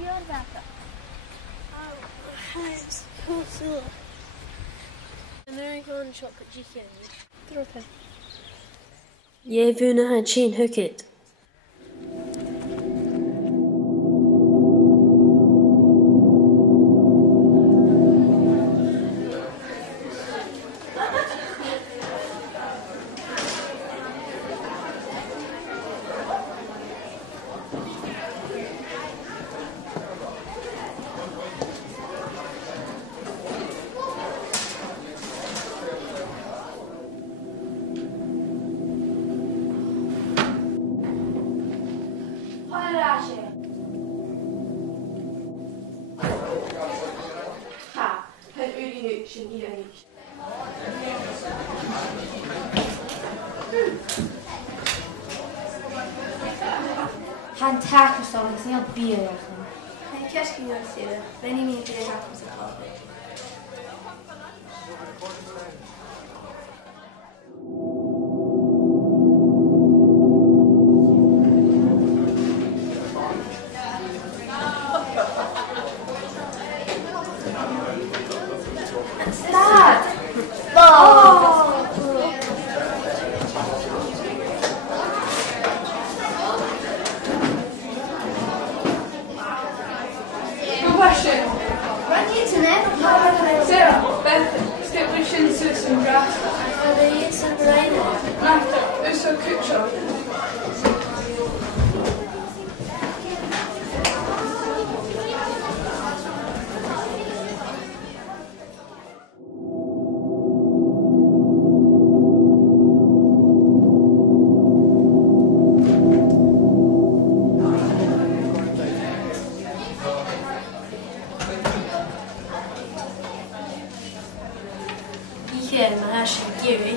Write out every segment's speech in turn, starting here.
Your data. Hands, also. American chocolate chicken. Trochę. Je vuna chin hookit. Ha, het uurtje hier niet. Han tackar som en sån bier. Nej, kanske jag ser det. Men ni inte det här på sig kvar. Start! Oh! Question. Run the internet. Sarah, Beth, skip the shin suits and grass. Are they some rain? After, Uso Kucho. Hier, maar haar Gary.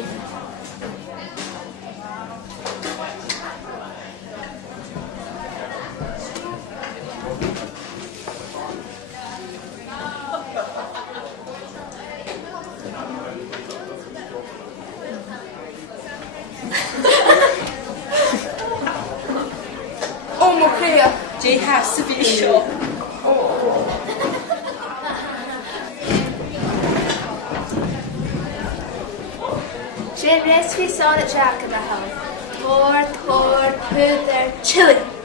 Oh, Mokria. Jay has to be sure. Jim, let's we saw the jack in the house. Thor, put there, chilling.